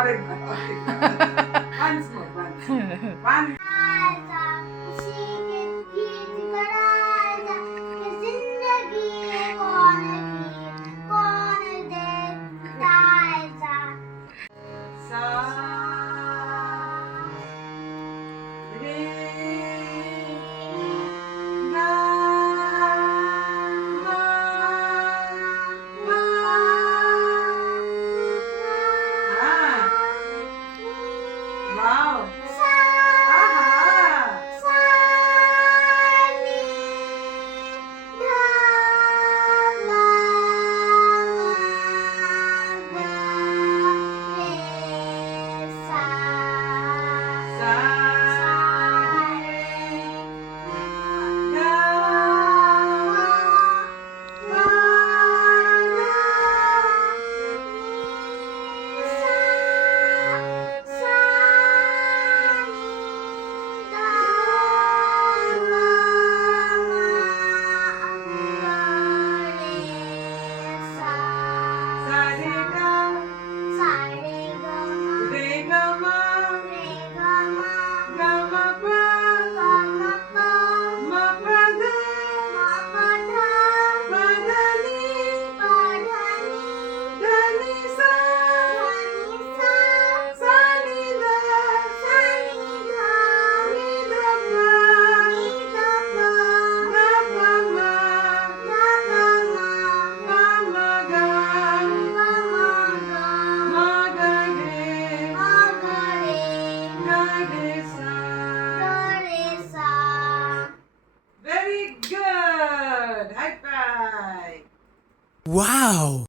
অনেক ভালো, অনেক ভালো। Once more, once more. One. आजा खुशी के गीत गराजा कि जिंदगी कौन देखता जा Sa. Re. Ga. Ma. Ma. Ah. Wow. Aha. Sa. Re. Ga. Ma. Sa. Re. Ga. Re. Ga. Ma. Ga. Ma. Pa. Ma. Pa. Da. Pa. Da. Ni. Da. Ni. Sa. Sa. Ni. Da. Ni. Da. Pa. Da. Pa. Ma. Pa. Ma. Ga. Ma. Ga. Re. Ga. Re. Sa. Very good. High five. Wow!